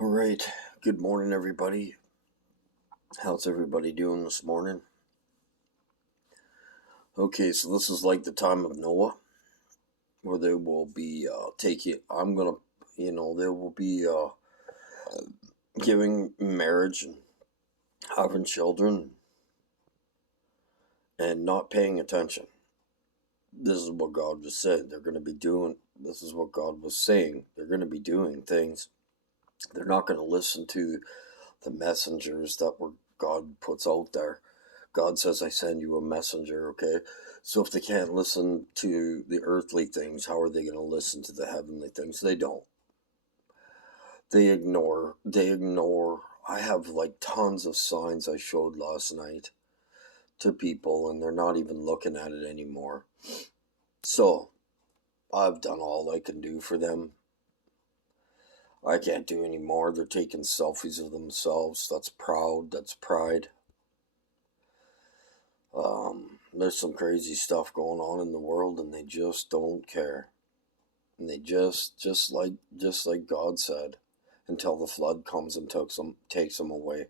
All right. Good morning, everybody. How's everybody doing this morning? Okay, so this is like the time of Noah, where they will be taking. They will be giving marriage and having children and not paying attention. This is what God was saying. They're going to be doing. This is what God was saying. They're going to be doing things. They're not going to listen to the messengers that God puts out there. God says, I send you a messenger, okay? So if they can't listen to the earthly things, how are they going to listen to the heavenly things? They don't. They ignore. I have like tons of signs I showed last night to people, and they're not even looking at it anymore. So I've done all I can do for them. I can't do any more. They're taking selfies of themselves. That's proud. That's pride. There's some crazy stuff going on in the world, and they just don't care. And they just like God said, until the flood comes and takes them away.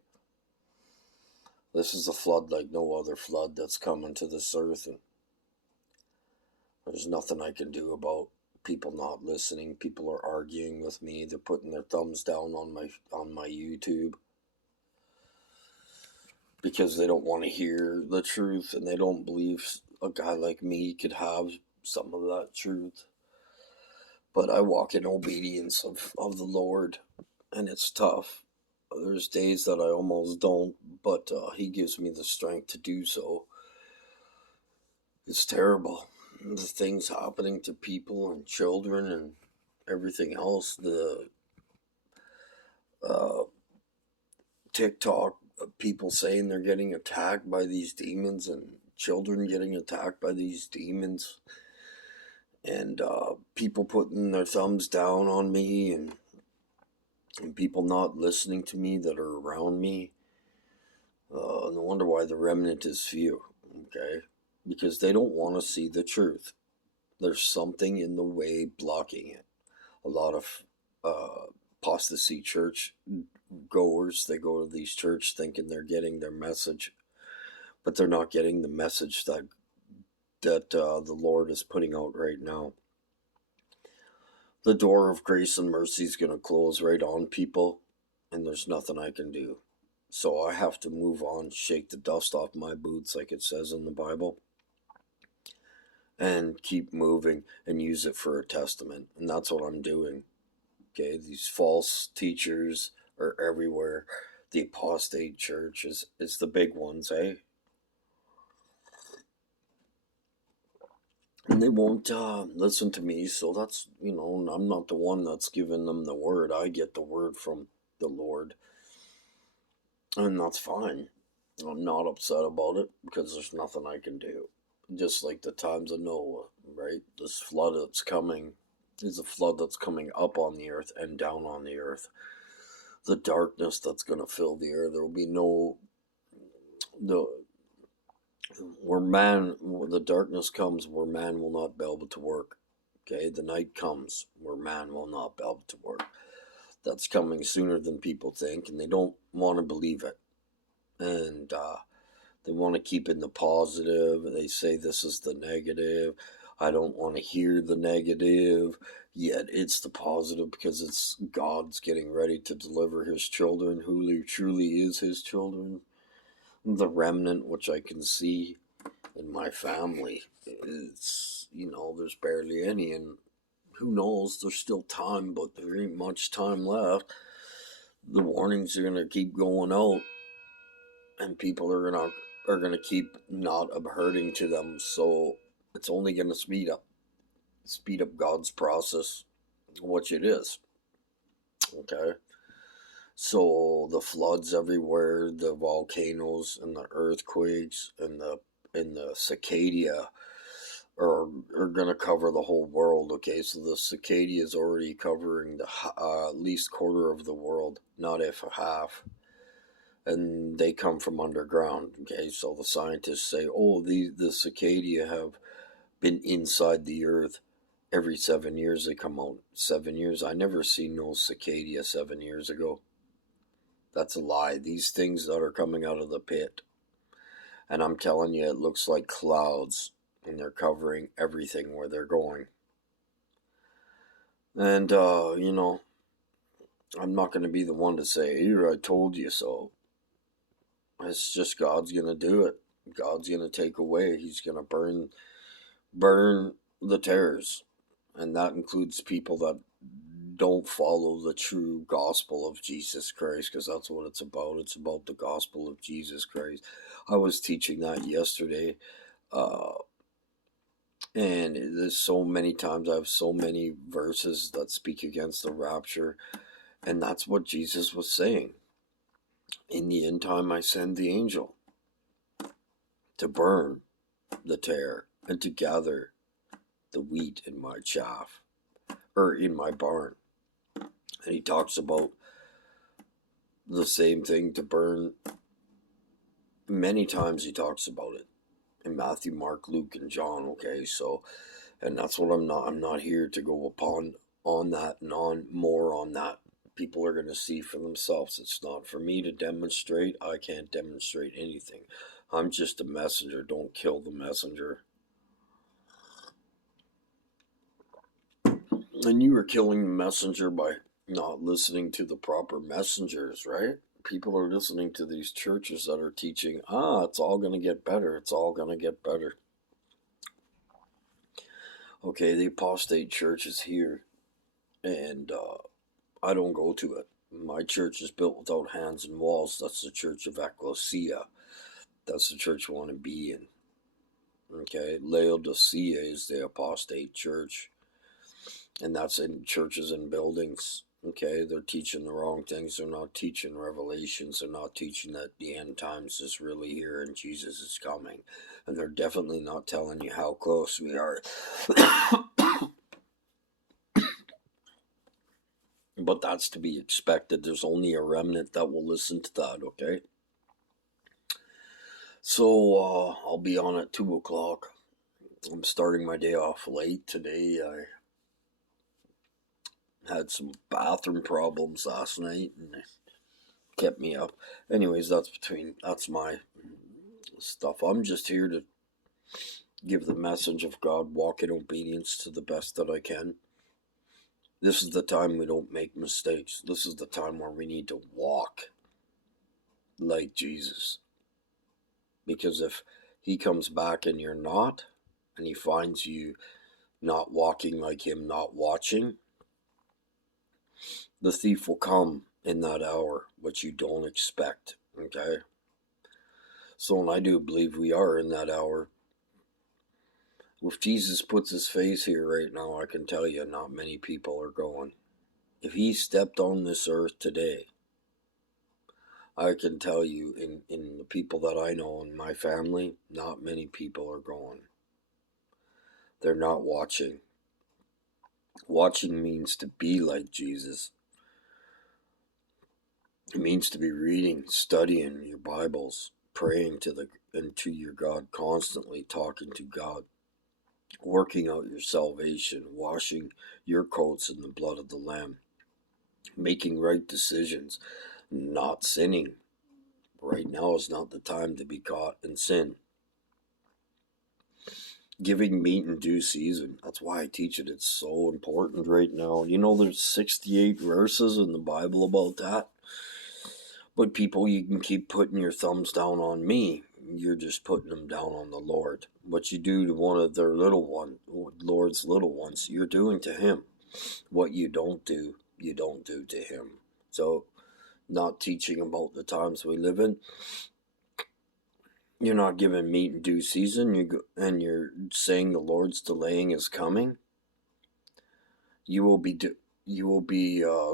This is a flood like no other flood that's coming to this earth, and there's nothing I can do about people not listening. People are arguing with me. They're putting their thumbs down on my YouTube because they don't want to hear the truth, and they don't believe a guy like me could have some of that truth. But I walk in obedience of the Lord, and it's tough. There's days that I almost don't, but He gives me the strength to do so. It's terrible. The things happening to people and children and everything else. The uh, TikTok people saying they're getting attacked by these demons, and children getting attacked by these demons, and people putting their thumbs down on me, and people not listening to me that are around me. No wonder why the remnant is few, okay? Because they don't want to see the truth. There's something in the way blocking it. A lot of apostasy church goers, they go to these church thinking they're getting their message, but they're not getting the message that the Lord is putting out right now. The door of grace and mercy is going to close right on people, and there's nothing I can do. So I have to move on, shake the dust off my boots, like it says in the Bible, and keep moving and use it for a testament. And that's what I'm doing. Okay, these false teachers are everywhere. The apostate church is the big ones, eh? And they won't listen to me, so that's, I'm not the one that's giving them the word. I get the word from the Lord, and that's fine. I'm not upset about it because there's nothing I can do. Just like the times of Noah, right? This flood that's coming is a flood that's coming up on the earth and down on the earth. The darkness that's going to fill the earth. There will be where the darkness comes, where man will not be able to work. Okay, the night comes where man will not be able to work. That's coming sooner than people think, and they don't want to believe it. And they want to keep in the positive. They say this is the negative. I don't want to hear the negative. Yet it's the positive, because it's God's getting ready to deliver His children, who truly is His children. The remnant, which I can see in my family, it's, there's barely any, and who knows, there's still time, but there ain't much time left. The warnings are going to keep going out, and people are gonna keep not adhering to them. So it's only gonna speed up God's process, which it is. Okay. So the floods everywhere, the volcanoes and the earthquakes and the cicada are gonna cover the whole world. Okay, so the cicada is already covering the at least quarter of the world, not if half. And they come from underground. Okay, so the scientists say, oh, the cicada have been inside the earth Every 7 years they come out. 7 years. I never seen no cicada 7 years ago. That's a lie. These things that are coming out of the pit. And I'm telling you, it looks like clouds. And they're covering everything where they're going. And, I'm not going to be the one to say, here, I told you so. It's just God's going to do it. God's going to take away. He's going to burn the tares. And that includes people that don't follow the true gospel of Jesus Christ, because that's what it's about. It's about the gospel of Jesus Christ. I was teaching that yesterday. And there's so many times I have so many verses that speak against the rapture. And that's what Jesus was saying. In the end time, I send the angel to burn the tare and to gather the wheat in my chaff, or in my barn. And he talks about the same thing, to burn. Many times he talks about it in Matthew, Mark, Luke, and John. Okay, so, and that's what I'm not here to go upon on that and on more on that. People are going to see for themselves. It's not for me to demonstrate. I can't demonstrate anything. I'm just a messenger. Don't kill the messenger. And you are killing the messenger by not listening to the proper messengers, right? People are listening to these churches that are teaching, it's all going to get better. It's all going to get better. Okay, the apostate church is here, and I don't go to it. My church is built without hands and walls. That's the church of ecclesia. That's the church I want to be in. Okay, Laodicea is the apostate church, and that's in churches and buildings. Okay, they're teaching the wrong things. They're not teaching revelations. They're not teaching that the end times is really here and Jesus is coming. And they're definitely not telling you how close we are. But that's to be expected. There's only a remnant that will listen to that, okay? So, I'll be on at 2 o'clock. I'm starting my day off late today. I had some bathroom problems last night and it kept me up. Anyways, that's my stuff. I'm just here to give the message of God, walk in obedience to the best that I can. This is the time we don't make mistakes. This is the time where we need to walk like Jesus. Because if he comes back and you're not, and he finds you not walking like him, not watching, the thief will come in that hour, which you don't expect, okay? So, and I do believe we are in that hour. If Jesus puts his face here right now, I can tell you not many people are going. If he stepped on this earth today, I can tell you in the people that I know in my family, not many people are going. They're not watching. Watching means to be like Jesus. It means to be reading, studying your Bibles, praying to your God constantly, talking to God, working out your salvation, washing your coats in the blood of the Lamb, making right decisions, not sinning. Right now is not the time to be caught in sin. Giving meat in due season. That's why I teach it. It's so important right now. You know, there's 68 verses in the Bible about that. But people, you can keep putting your thumbs down on me. You're just putting them down on the Lord. What you do to one of their Lord's little ones, you're doing to him. What you don't do to him. So, not teaching about the times we live in. You're not giving meat in due season, you're saying the Lord's delaying his coming. You will be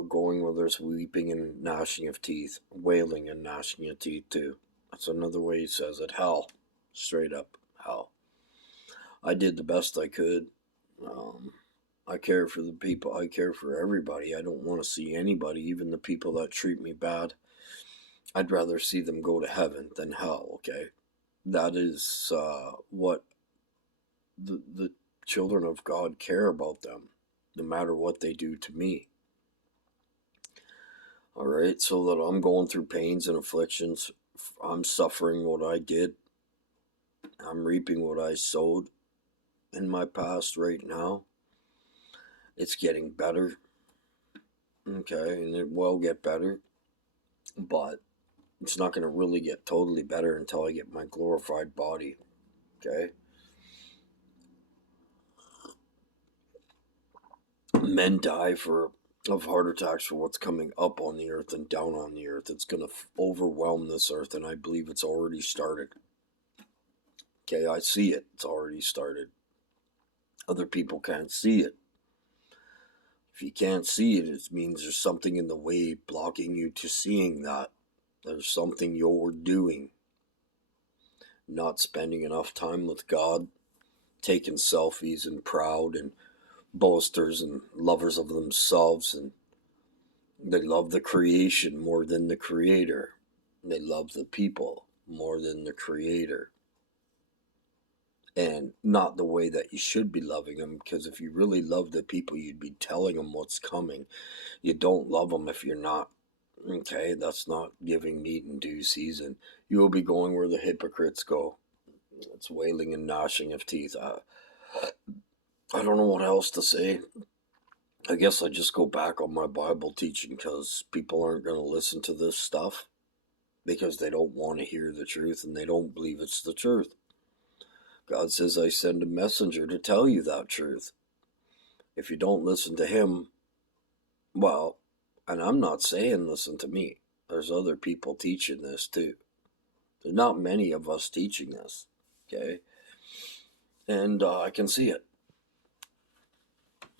going where there's weeping and gnashing of teeth, wailing and gnashing of teeth too. That's another way he says it. Hell, straight up hell. I did the best I could. I care for the people. I care for everybody. I don't want to see anybody, even the people that treat me bad. I'd rather see them go to heaven than hell. Okay. That is what the children of God care about them, no matter what they do to me. All right, so that I'm going through pains and afflictions, I'm suffering what I did, I'm reaping what I sowed in my past right now. It's getting better, okay, and it will get better, but it's not going to really get totally better until I get my glorified body, okay? Men die of heart attacks for what's coming up on the earth and down on the earth. It's going to overwhelm this earth, and I believe it's already started. Okay, I see it. It's already started. Other people can't see it. If you can't see it, it means there's something in the way blocking you to seeing that. There's something you're doing. Not spending enough time with God, taking selfies and proud and boasters and lovers of themselves, and they love the creation more than the creator. They love the people more than the creator. And not the way that you should be loving them, because if you really love the people, you'd be telling them what's coming. You don't love them if you're not. Okay, that's not giving meat in due season. You will be going where the hypocrites go. It's wailing and gnashing of teeth. I don't know what else to say. I guess I just go back on my Bible teaching, because people aren't going to listen to this stuff because they don't want to hear the truth and they don't believe it's the truth. God says, I send a messenger to tell you that truth. If you don't listen to him, well, and I'm not saying listen to me. There's other people teaching this too. There's not many of us teaching this, okay? And I can see it.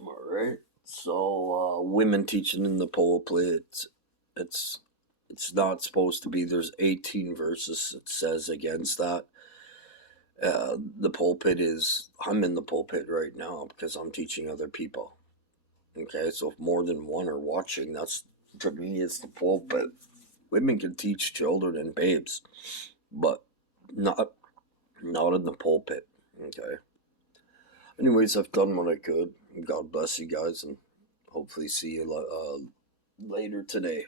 All right. So women teaching in the pulpit, it's not supposed to be. There's 18 verses it says against that. The pulpit is, I'm in the pulpit right now because I'm teaching other people. Okay, so if more than one are watching, that's, to me, it's the pulpit. Women can teach children and babes, but not in the pulpit. Okay. Anyways, I've done what I could. God bless you guys, and hopefully see you later today.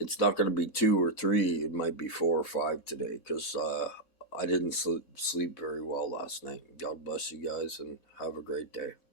It's not going to be 2 or 3. It might be 4 or 5 today, because I didn't sleep very well last night. God bless you guys, and have a great day.